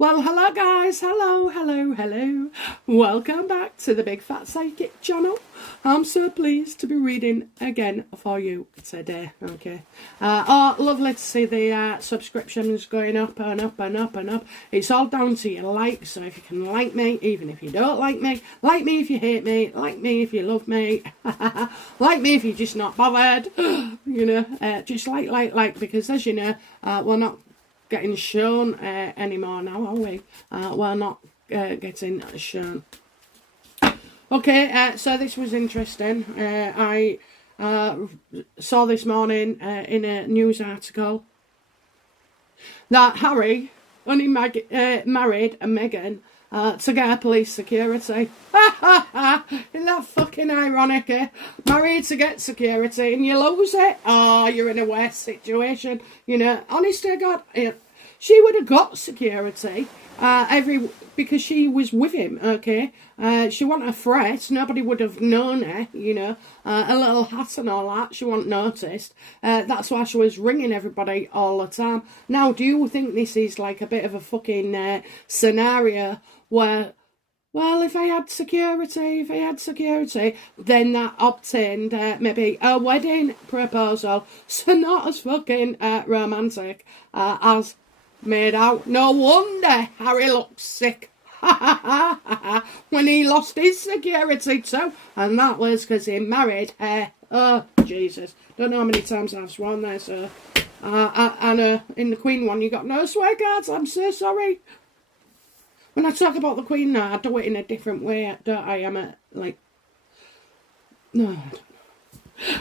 Well, hello guys, hello. Welcome back to the Big Fat Psychic channel. I'm so pleased to be reading again for you today, okay. Lovely to see the subscriptions going up and up and up and up. It's all down to your likes, so if you can like me, even if you don't like me if you hate me, like me if you love me, like me if you're just not bothered, you know, just like, because as you know, we're not getting shown anymore now, are we? We're not getting shown. Okay, so this was interesting. I saw this morning in a news article that Harry only married Meghan to get police security. Isn't that fucking ironic, eh? Married to get security and you lose it? Oh, you're in a worse situation. You know, honest to God, she would have got security because she was with him, okay? She wasn't a threat. Nobody would have known her, you know. A little hat and all that, she wasn't noticed. That's why she was ringing everybody all the time. Now, do you think this is like a bit of a fucking scenario where, well, if I had security, then that obtained maybe a wedding proposal. So not as fucking romantic as made out. No wonder Harry looks sick when he lost his security too. And that was because he married her. Oh, Jesus. Don't know how many times I've sworn there, so. And in the Queen one, you got no swear cards. I'm so sorry. When I talk about the Queen now, I do it in a different way, don't I? I'm like, no, I don't know.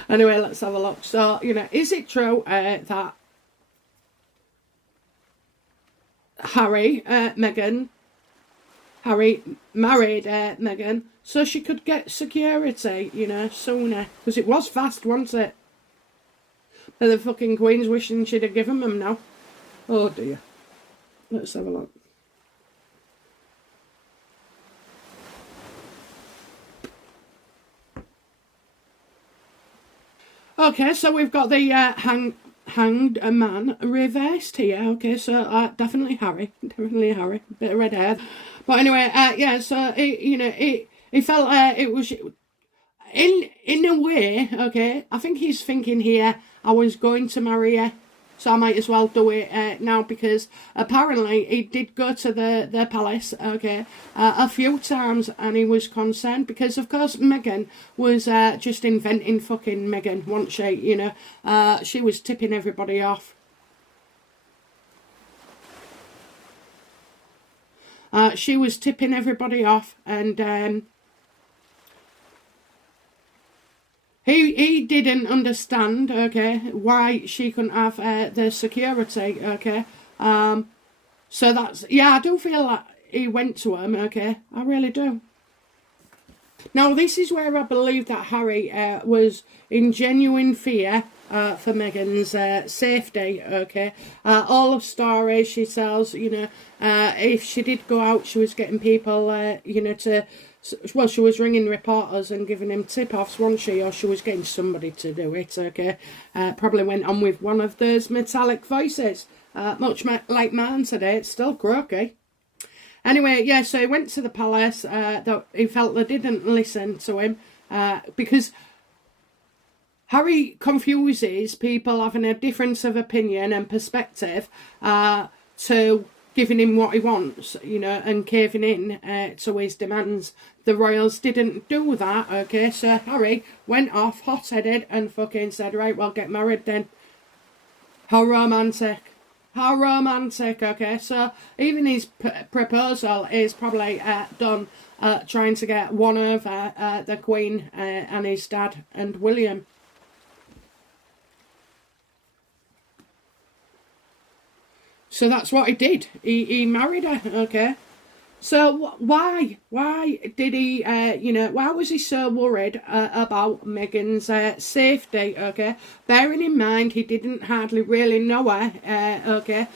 Anyway, let's have a look. So, you know, is it true that Harry married Meghan so she could get security, you know, sooner? Because it was fast, wasn't it? But the fucking Queen's wishing she'd have given them now. Oh dear. Let's have a look. Okay, so we've got the hanged a man reversed here. Okay, so definitely Harry, bit of red hair. But anyway, yeah, so he felt it was in a way, okay. I think he's thinking here, I was going to marry her, so I might as well do it now, because apparently he did go to the palace, okay, a few times, and he was concerned because, of course, Meghan was just inventing fucking Meghan, wasn't she? You know, she was tipping everybody off. She was tipping everybody off, and He didn't understand, okay, why she couldn't have the security, okay. So that's, yeah, I do feel like he went to him, okay. I really do. Now, this is where I believe that Harry was in genuine fear for Meghan's safety, okay. All of stories she tells, you know, if she did go out, she was getting people, you know, well, she was ringing reporters and giving him tip-offs, wasn't she? Or she was getting somebody to do it, okay? Probably went on with one of those metallic voices. Much like mine today, it's still croaky. Anyway, yeah, so he went to the palace. He felt they didn't listen to him because Harry confuses people having a difference of opinion and perspective to giving him what he wants, you know, and caving in to his demands. The royals didn't do that, okay, so Harry went off hot-headed and fucking said, right, well, get married then. How romantic. How romantic, okay, so even his proposal is probably done trying to get one over the Queen and his dad and William. So that's what he did. He married her, okay. So why did he, you know, why was he so worried about Meghan's safety, okay? Bearing in mind he didn't hardly really know her, okay?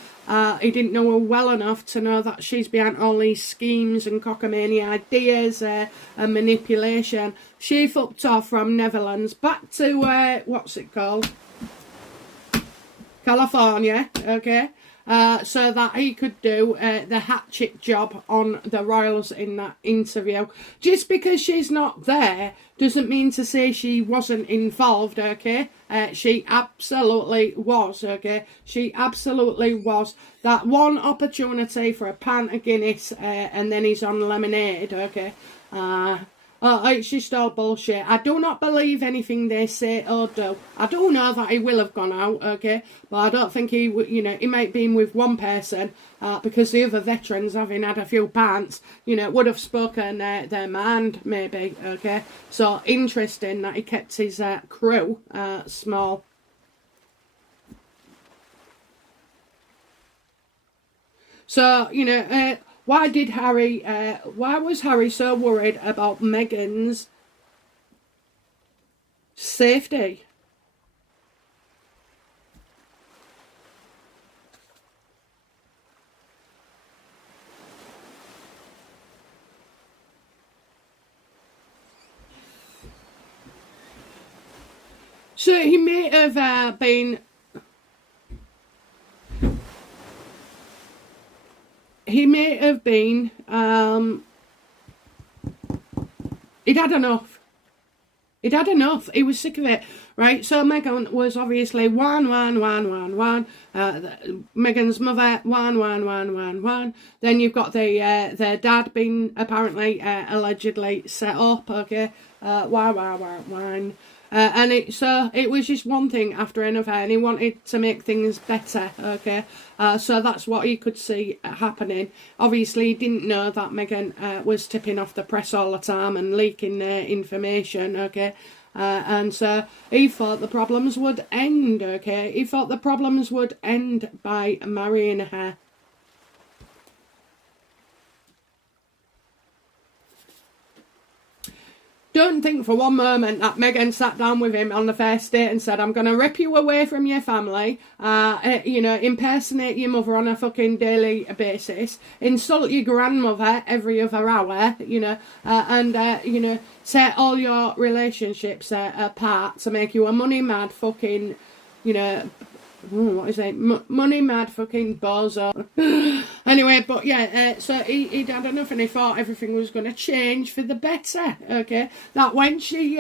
He didn't know her well enough to know that she's behind all these schemes and cockamamie ideas and manipulation. She fucked off from Netherlands back to, what's it called? California, okay? so that he could do the hatchet job on the royals in that interview. Just because she's not there doesn't mean to say she wasn't involved, okay? She absolutely was, okay? She absolutely was. That one opportunity for a pint of Guinness and then he's on lemonade, okay? It's just all bullshit. I do not believe anything they say or do. I do know that he will have gone out, okay? But I don't think he would, he might have been with one person because the other veterans, having had a few pants, would have spoken their mind, maybe, okay? So, interesting that he kept his crew small. So, why was Harry so worried about Meghan's safety? So he may have been... He may have been, he'd had enough. He'd had enough. He was sick of it, right? So Meghan was obviously one. Meghan's mother, one. Then you've got their dad being apparently, allegedly set up, okay? One. And it was just one thing after another, and he wanted to make things better, okay? So that's what he could see happening. Obviously, he didn't know that Meghan was tipping off the press all the time and leaking their information, okay? And so he thought the problems would end, okay? He thought the problems would end by marrying her. Don't think for one moment that Meghan sat down with him on the first date and said, I'm going to rip you away from your family, impersonate your mother on a fucking daily basis, insult your grandmother every other hour, and set all your relationships apart to make you a money mad fucking, money mad fucking bozo. Anyway, but yeah, so he'd had enough and he thought everything was going to change for the better, okay? That when she,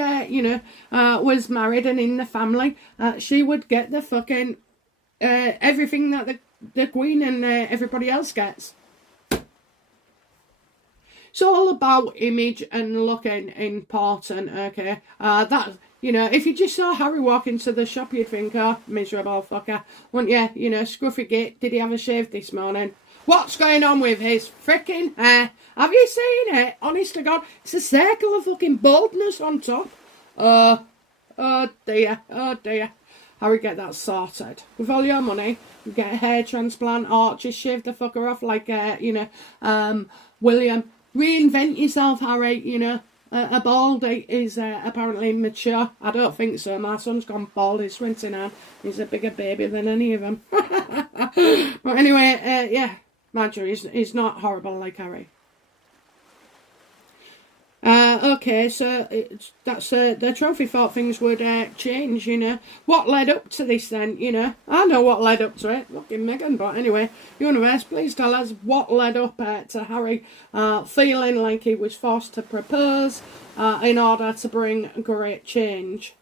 was married and in the family, she would get the fucking, everything that the Queen and everybody else gets. It's all about image and looking important, okay? If you just saw Harry walk into the shop, you'd think, oh, miserable fucker. Wouldn't you? Scruffy git, did he have a shave this morning? What's going on with his freaking hair? Have you seen it? Honest to God, it's a circle of fucking baldness on top. Oh dear. Harry, get that sorted. With all your money, you get a hair transplant or just shave the fucker off like, William. Reinvent yourself, Harry, A baldy is apparently mature. I don't think so. My son's gone bald. He's 29. He's a bigger baby than any of them. But anyway, yeah. Roger, he's not horrible like Harry. Okay, so that's the trophy thought things would change, What led up to this then, I know what led up to it. Fucking Meghan, but anyway, universe, please tell us what led up to Harry feeling like he was forced to propose in order to bring great change.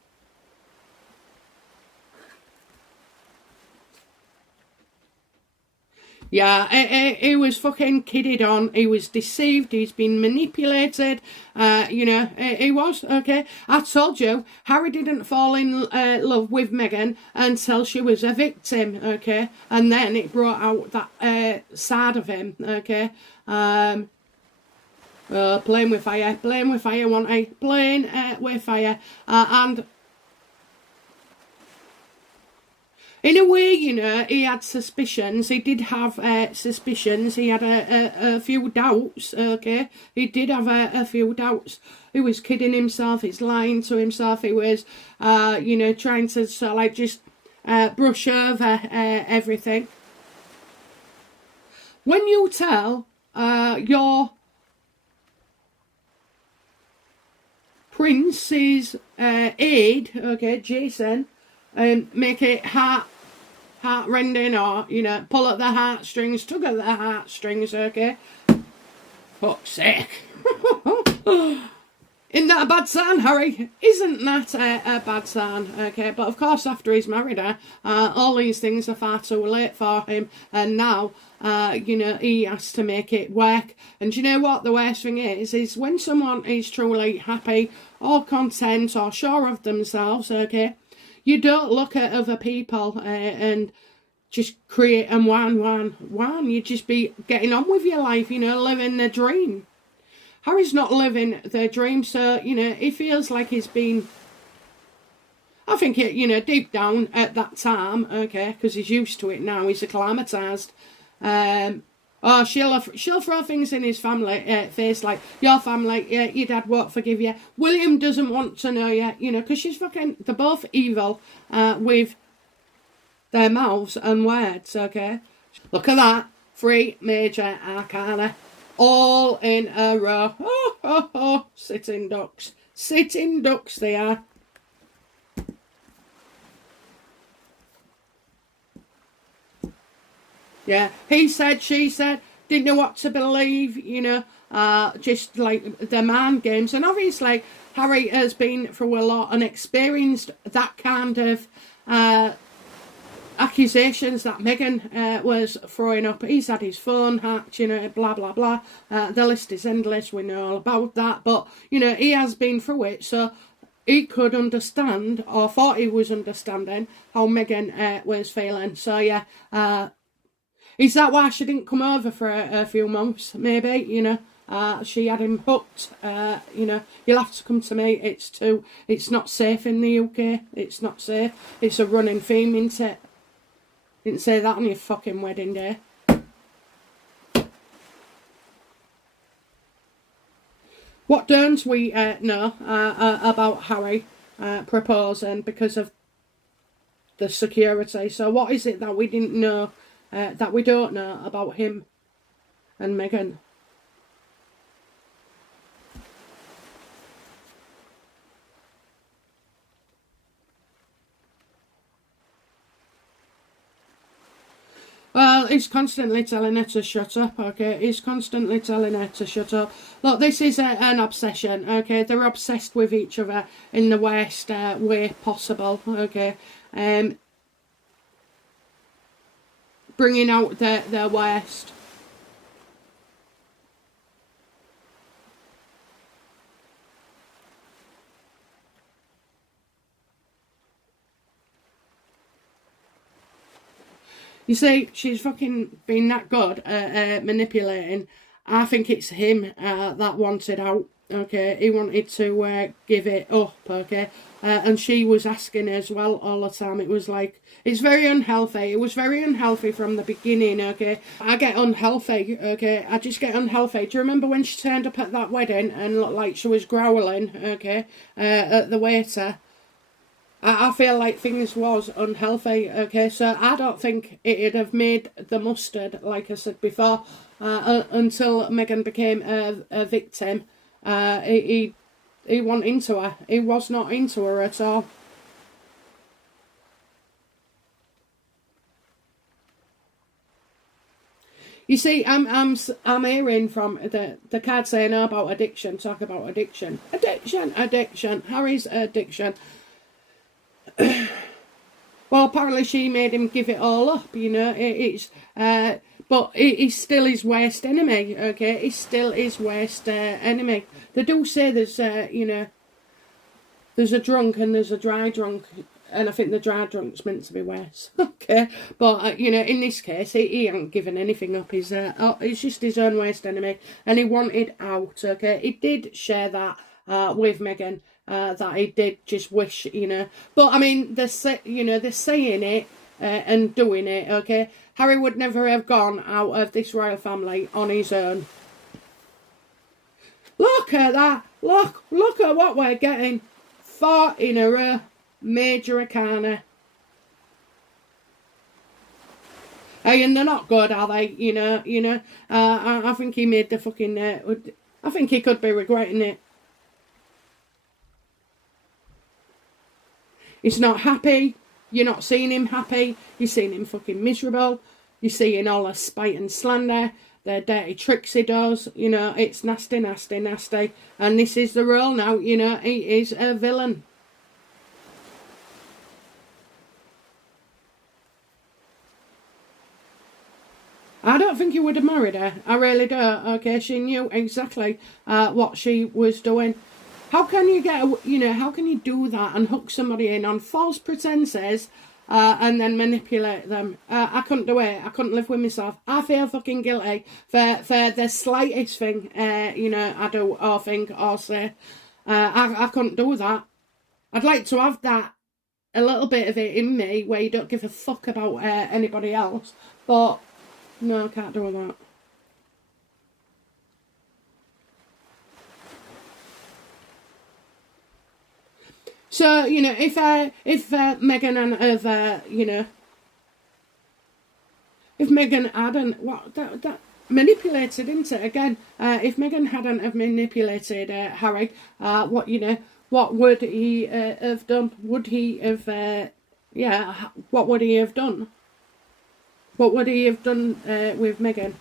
Yeah, he was fucking kidded on. He was deceived. He's been manipulated. He was, okay. I told you, Harry didn't fall in love with Meghan until she was a victim, okay. And then it brought out that side of him, okay. Playing with fire, wasn't he? Playing with fire. And in a way, he had suspicions. He did have suspicions. He had a few doubts, okay? He did have a few doubts. He was kidding himself. He's lying to himself. He was, trying to sort of just brush over everything. When you tell your prince's aide, okay, Jason, make it heartrending or, you know, pull at the heartstrings, tug at the heartstrings, okay? Fuck's sake. Isn't that a bad sign, Harry? Isn't that a bad sign? Okay, but of course, after he's married her, all these things are far too late for him, and now, you know, he has to make it work. And you know what? The worst thing is when someone is truly happy or content or sure of themselves, okay, you don't look at other people and just create and whine. You just be getting on with your life, you know, living the dream. Harry's not living the dream, so, you know, he feels like he's been, I think, you know, deep down at that time, okay, because he's used to it now, he's acclimatised. Oh, she'll throw things in his family face, like, your family, your dad won't forgive you. William doesn't want to know you, you know, because she's fucking, they're both evil with their mouths and words, okay. Look at that, 3 major arcana. All in a row. Oh, oh, oh. Sitting ducks. Sitting ducks they are. Yeah, he said, she said, didn't know what to believe, you know, just like the mind games. And obviously, Harry has been through a lot and experienced that kind of accusations that Meghan was throwing up. He's had his phone hacked, you know, blah, blah, blah. The list is endless. We know all about that. But, you know, he has been through it. So he could understand, or thought he was understanding, how Meghan was feeling. So, yeah. Is that why she didn't come over for a few months? Maybe, you know. She had him hooked. You know, you'll have to come to me. It's not safe in the UK. It's not safe. It's a running theme, isn't it? Didn't say that on your fucking wedding day. What don't we know about Harry proposing because of the security? So what is it that we didn't know, that we don't know about him and Meghan? Well, he's constantly telling her to shut up, okay? He's constantly telling her to shut up. Look, this is an obsession, okay? They're obsessed with each other in the worst way possible, okay? Bringing out their worst. You see, she's fucking been that good at manipulating. I think it's him that wanted out, okay? He wanted to give it up, okay? And she was asking as well all the time. It was like, it's very unhealthy. It was very unhealthy from the beginning, okay? I get unhealthy, okay? I just get unhealthy. Do you remember when she turned up at that wedding and looked like she was growling, okay, at the waiter? I feel like things was unhealthy, okay, so I don't think it'd have made the mustard, like I said before, until Meghan became a victim. He wasn't into her. He was not into her at all. You see, I'm hearing from the card saying about addiction, talk about addiction. Addiction, Harry's addiction. Well, apparently she made him give it all up, you know. But he's still his worst enemy, okay? He's still his worst enemy. They do say there's, you know, there's a drunk and there's a dry drunk, and I think the dry drunk's meant to be worse, okay? But, you know, in this case, he ain't given anything up. He's just his own worst enemy, and he wanted out, okay? He did share that with Meghan. That he did just wish, you know. But, I mean, they're saying it and doing it, okay? Harry would never have gone out of this royal family on his own. Look at that. Look at what we're getting. 4 in a row. Major arcana. Hey, and they're not good, are they? You know. I think he made the fucking... I think he could be regretting it. He's not happy. You're not seeing him happy. You're seeing him fucking miserable. You're seeing all the spite and slander, the dirty tricks he does. You know, it's nasty, nasty, nasty. And this is the role now. You know, he is a villain. I don't think he would have married her. I really don't. Okay, she knew exactly what she was doing. How can you how can you do that and hook somebody in on false pretenses and then manipulate them? I couldn't do it. I couldn't live with myself. I feel fucking guilty for the slightest thing, I do or think or say. I couldn't do that. I'd like to have that, a little bit of it in me where you don't give a fuck about anybody else. But no, I can't do that. So, if Meghan and if Meghan hadn't, that manipulated, isn't it? Again, if Meghan hadn't have manipulated Harry, what would he have done? Would he have, what would he have done? What would he have done with Meghan?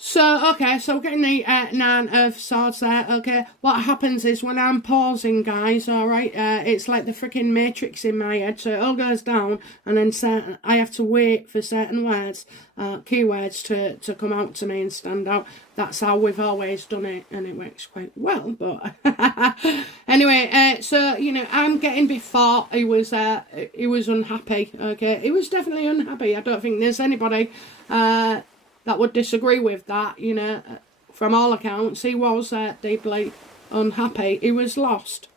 So, okay, so getting the Nine of Swords there, okay. What happens is when I'm pausing, guys, alright, it's like the freaking Matrix in my head, so it all goes down, and then I have to wait for certain words, keywords to come out to me and stand out. That's how we've always done it, and it works quite well, but anyway, so, I'm getting before he was unhappy, okay. He was definitely unhappy. I don't think there's anybody, that would disagree with that, from all accounts. He was deeply unhappy. He was lost.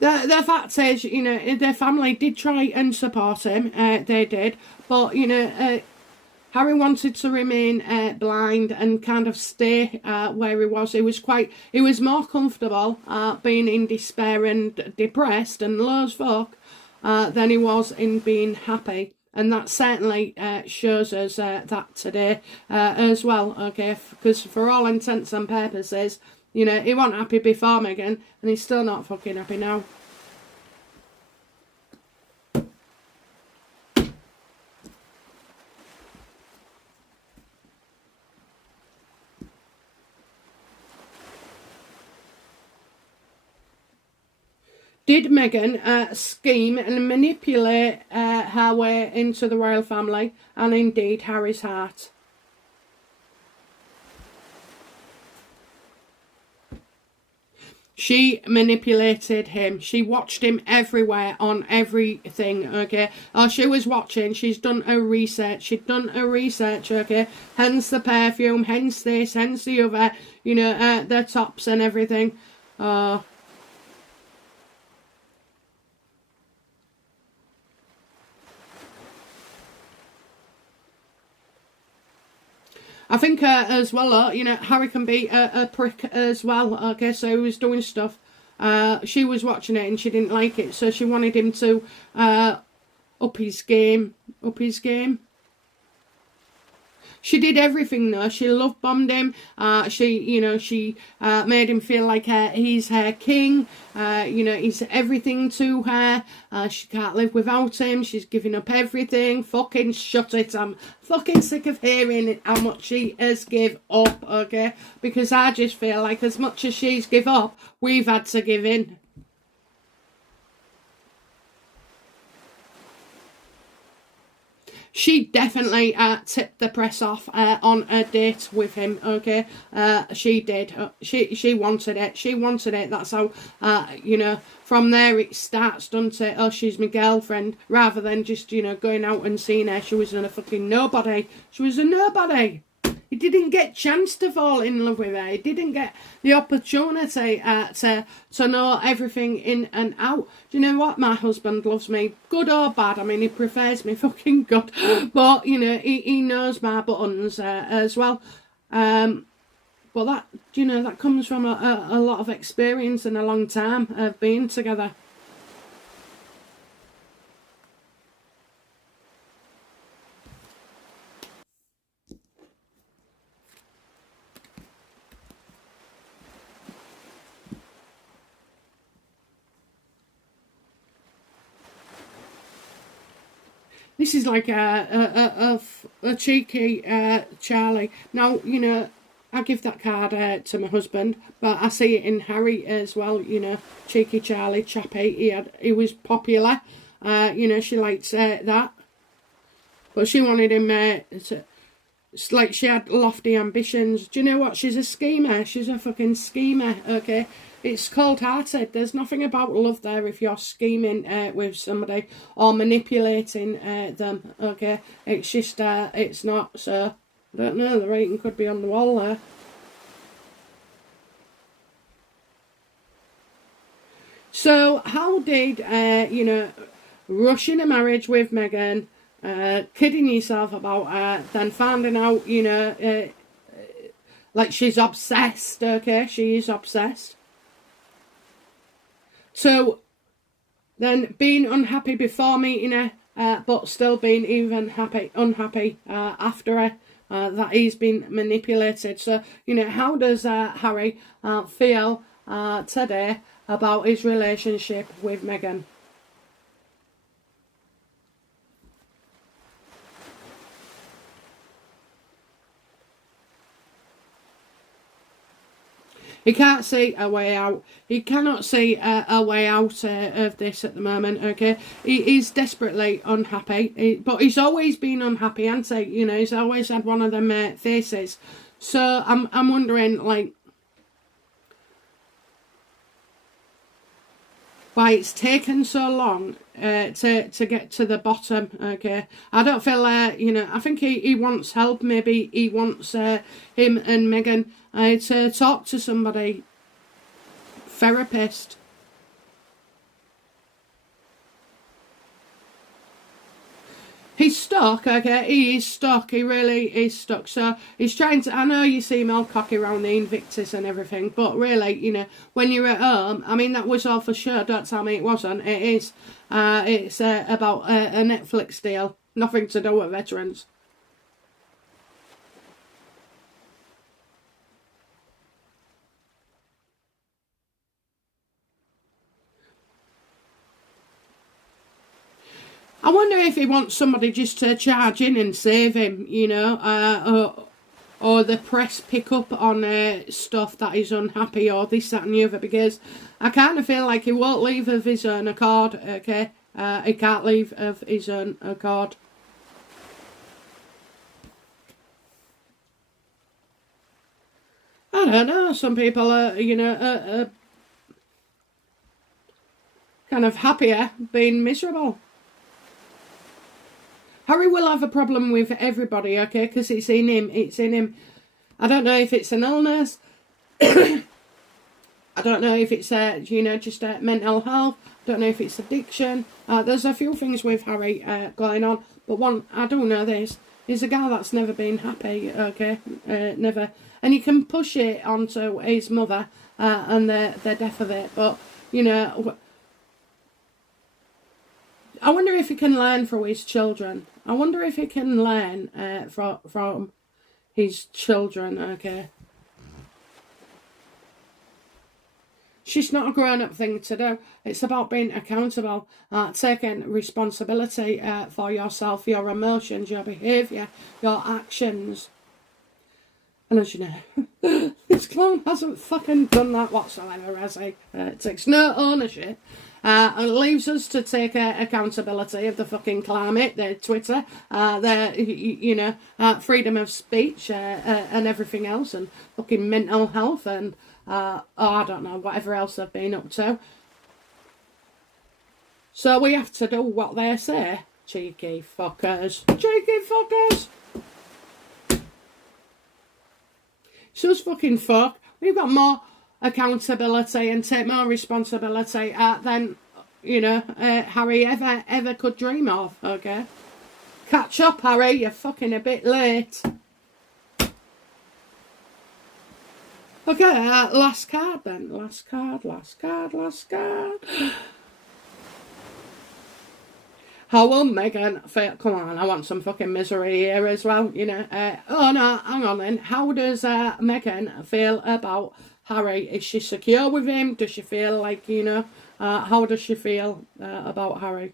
The fact is, their family did try and support him. They did. But, Harry wanted to remain blind and kind of stay where he was. He was more comfortable being in despair and depressed and low as fuck than he was in being happy. And that certainly shows us that today as well, okay? Because for all intents and purposes, he wasn't happy before Meghan, and he's still not fucking happy now. Did Meghan scheme and manipulate her way into the royal family and indeed Harry's heart? She manipulated him. She watched him everywhere on everything, okay? Oh, she was watching. She's done her research. She'd done her research, okay? Hence the perfume, hence this, hence the other, their tops and everything. I think as well, Harry can be a prick as well. Okay, so he was doing stuff. She was watching it and she didn't like it, so she wanted him to up his game. She did everything though. She love bombed him. She made him feel like he's her king. He's everything to her. She can't live without him. She's giving up everything. Fucking shut it. I'm fucking sick of hearing how much she has give up, okay? Because I just feel like as much as she's give up, we've had to give in. She definitely tipped the press off on a date with him, okay? She did. She wanted it. She wanted it. That's how, from there it starts, doesn't it? Oh, she's my girlfriend. Rather than just, going out and seeing her. She was a fucking nobody. She was a nobody. He didn't get chance to fall in love with her. He didn't get the opportunity to know everything in and out. Do you know what? My husband loves me, good or bad. I mean, he prefers me fucking good. But, you know, he knows my buttons as well. But that, you know, that comes from a lot of experience and a long time of being together. This is like a cheeky Charlie. Now, you know, I give that card to my husband, but I see it in Harry as well, you know, cheeky Charlie, chappy. He was popular, you know, she liked that. But she wanted him to, it's like she had lofty ambitions. Do you know what? She's a schemer. She's a fucking schemer, okay? It's cold-hearted. There's nothing about love there if you're scheming with somebody or manipulating them, okay? It's just, it's not, so... I don't know, the rating could be on the wall there. So, how did, you know, rushing a marriage with Meghan, kidding yourself about her, then finding out, you know, like she's obsessed, okay? She is obsessed. So, then being unhappy before meeting her, but still being even unhappy after her, that he's been manipulated. So, you know, how does Harry feel today about his relationship with Meghan? He can't see a way out. He cannot see a way out of this at the moment, okay? He is desperately unhappy. But he's always been unhappy, hasn't he? You know, he's always had one of them faces. So I'm wondering, like, why it's taken so long to get to the bottom, okay? I don't feel, you know, I think he wants help. Maybe he wants him and Meghan to talk to somebody, therapist. He's stuck, okay? He is stuck. He really is stuck. So he's trying to... I know you see him all cocky around the Invictus and everything, but really, you know, when you're at home... I mean, that was all for sure. Don't tell me it wasn't. It is. It's about a Netflix deal. Nothing to do with veterans. I wonder if he wants somebody just to charge in and save him, you know, or the press pick up on stuff that he's unhappy or this, that and the other, because I kind of feel like he won't leave of his own accord, okay? He can't leave of his own accord. I don't know, some people are, you know, kind of happier being miserable. Harry will have a problem with everybody, okay, because it's in him. I don't know if it's an illness. I don't know if it's, you know, just mental health. I don't know if it's addiction. There's a few things with Harry going on. But one, I do know this. He's a guy that's never been happy, okay? Never. And he can push it onto his mother and the death of it. But, you know... I wonder if he can learn from his children. I wonder if he can learn from his children, okay? She's not a grown-up thing to do. It's about being accountable, taking responsibility for yourself, your emotions, your behaviour, your actions. And as you know, this clown hasn't fucking done that whatsoever, has he? Takes no ownership. And leaves us to take accountability of the fucking climate, their Twitter, their, you know, freedom of speech and everything else, and fucking mental health and, oh, I don't know, whatever else they've been up to. So we have to do what they say. Cheeky fuckers. Cheeky fuckers! Sus fucking fuck. We've got more accountability and take more responsibility than, you know, Harry ever could dream of, okay? Catch up, Harry, you're fucking a bit late. Okay, last card then. Last card. How will Meghan feel? Come on, I want some fucking misery here as well, you know. Oh no, hang on then. How does Meghan feel about Harry? Is she secure with him? Does she feel like, you know, how does she feel about Harry?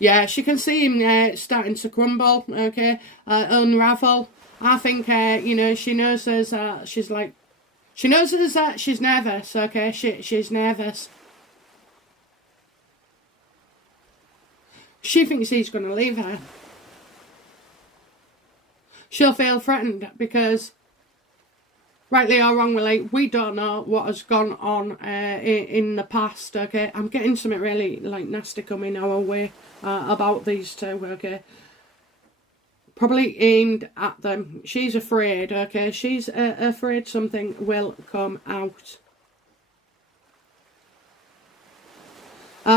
Yeah, she can see him starting to crumble, okay, unravel. I think, you know, she knows there's, she's like, she knows there's, she's nervous, okay, she's nervous. She thinks he's going to leave her. She'll feel threatened because, rightly or wrongly, we don't know what has gone on in the past, okay? I'm getting something really, like, nasty coming our way about these two, okay? Probably aimed at them. She's afraid, okay? She's afraid something will come out.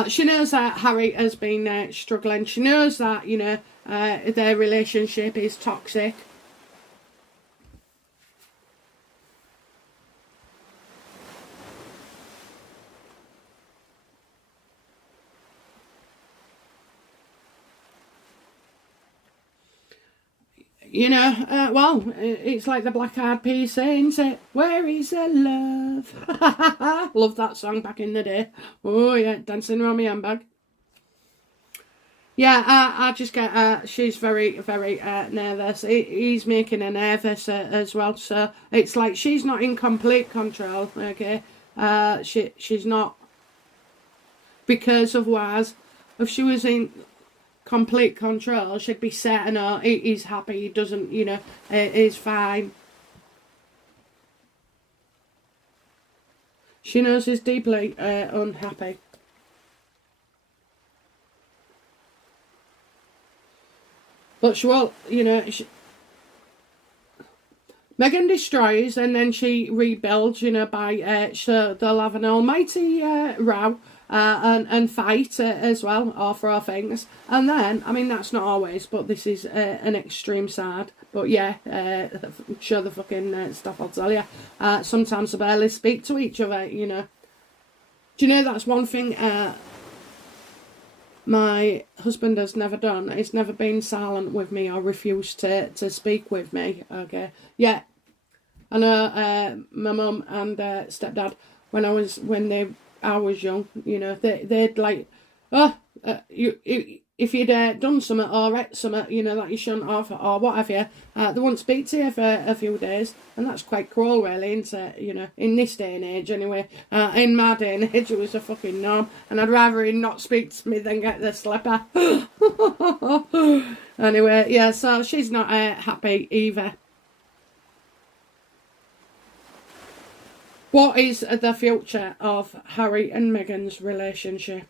She knows that Harry has been struggling. She knows that, you know, their relationship is toxic. You know, well, it's like the Black Eyed Peas saying, where is the love? Love that song back in the day. Oh, yeah, dancing around my handbag. Yeah, I just get, she's very, very nervous. He's making her nervous as well. So it's like she's not in complete control, okay? She's not, because of Waz. If she was in complete control, she'd be set and he's happy, he doesn't, you know, he's fine. She knows he's deeply unhappy. But she will, you know, Meghan destroys and then she rebuilds, you know, by, so they'll have an almighty row. And fight as well, or for things. And then, I mean, that's not always, but this is an extreme side. But yeah, show the fucking stuff, I'll tell you. Sometimes they barely speak to each other, you know. Do you know that's one thing my husband has never done? He's never been silent with me or refused to speak with me, okay? Yeah, I know my mum and stepdad, when I was young, you know, they'd like, if you'd done something or ate something, you know, that you shouldn't have or what have you, they wouldn't speak to you for a few days, and that's quite cruel, really, isn't it? You know, in this day and age, anyway. In my day and age, it was a fucking norm, and I'd rather he not speak to me than get the slipper. Anyway, yeah, so she's not happy either. What is the future of Harry and Meghan's relationship?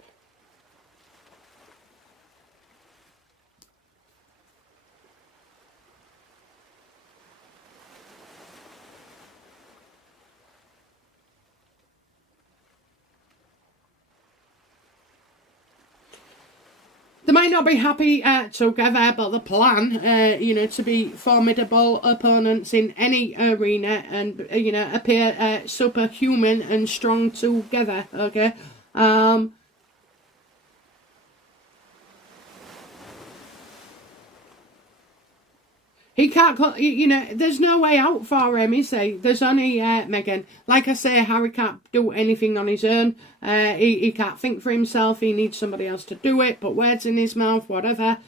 They might not be happy together, but the plan, you know, to be formidable opponents in any arena and, you know, appear superhuman and strong together, okay? He can't, you know, there's no way out for him, is he? There's only Meghan. Like I say, Harry can't do anything on his own. He can't think for himself. He needs somebody else to do it, put words in his mouth, whatever.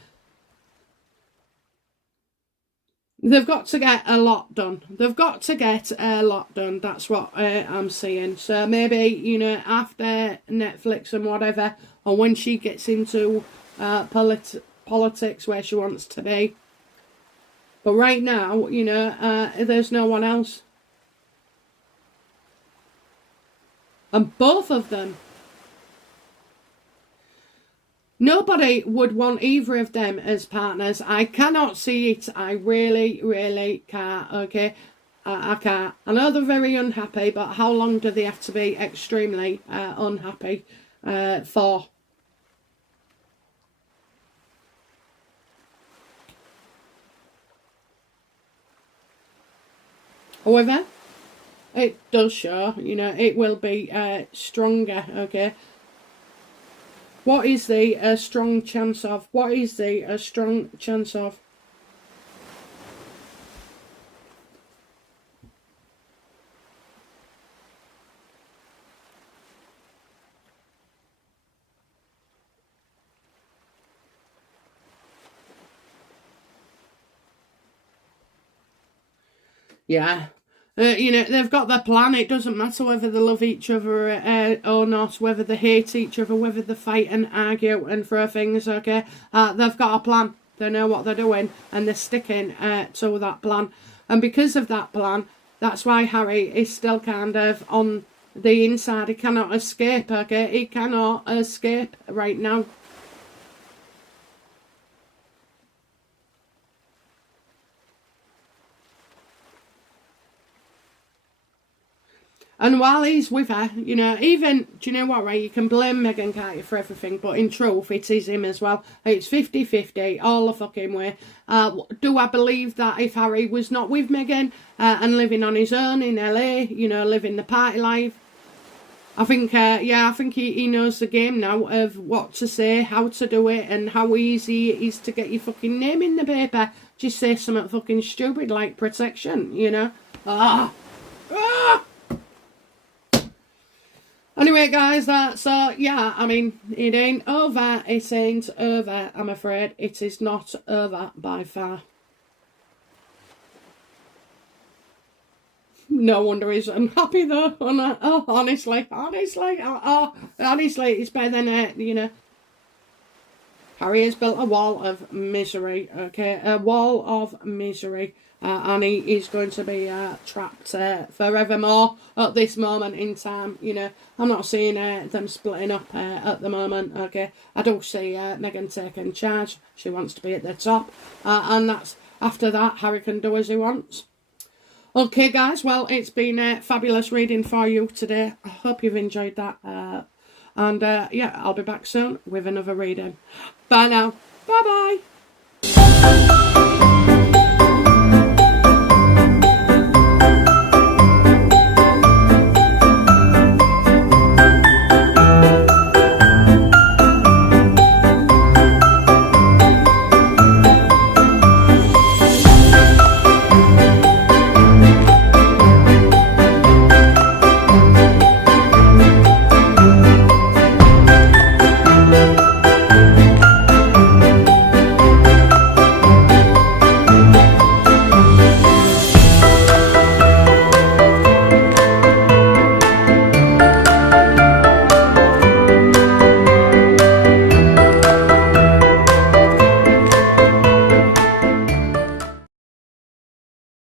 They've got to get a lot done. They've got to get a lot done. That's what I'm seeing. So maybe, you know, after Netflix and whatever, or when she gets into politics where she wants to be. But right now, you know, there's no one else. And both of them. Nobody would want either of them as partners. I cannot see it. I really, really can't, okay? I can't. I know they're very unhappy, but how long do they have to be extremely unhappy for? However, it does show, you know, it will be stronger, okay? What is the strong chance of? What is the strong chance of? Yeah. You know, they've got their plan. It doesn't matter whether they love each other or not, whether they hate each other, whether they fight and argue and throw things, okay? They've got a plan. They know what they're doing and they're sticking to that plan. And because of that plan, that's why Harry is still kind of on the inside. He cannot escape, okay? He cannot escape right now. And while he's with her, you know, even, do you know what, right, you can blame Meghan, can't you, for everything, but in truth, it is him as well. It's 50-50, all the fucking way. Do I believe that if Harry was not with Meghan and living on his own in LA, you know, living the party life, I think, I think he knows the game now of what to say, how to do it, and how easy it is to get your fucking name in the paper. Just say something fucking stupid like protection, you know. Ah! Anyway, guys, that's, I mean, it ain't over. It ain't over, I'm afraid. It is not over by far. No wonder he's unhappy, though. Oh, honestly, it's better than, you know. Harry has built a wall of misery, okay? A wall of misery. And he is going to be trapped forevermore at this moment in time. You know, I'm not seeing them splitting up at the moment, okay? I do see Meghan taking charge. She wants to be at the top. And that's after that, Harry can do as he wants. Okay, guys, well, it's been fabulous reading for you today. I hope you've enjoyed that. And I'll be back soon with another reading. Bye now. Bye-bye.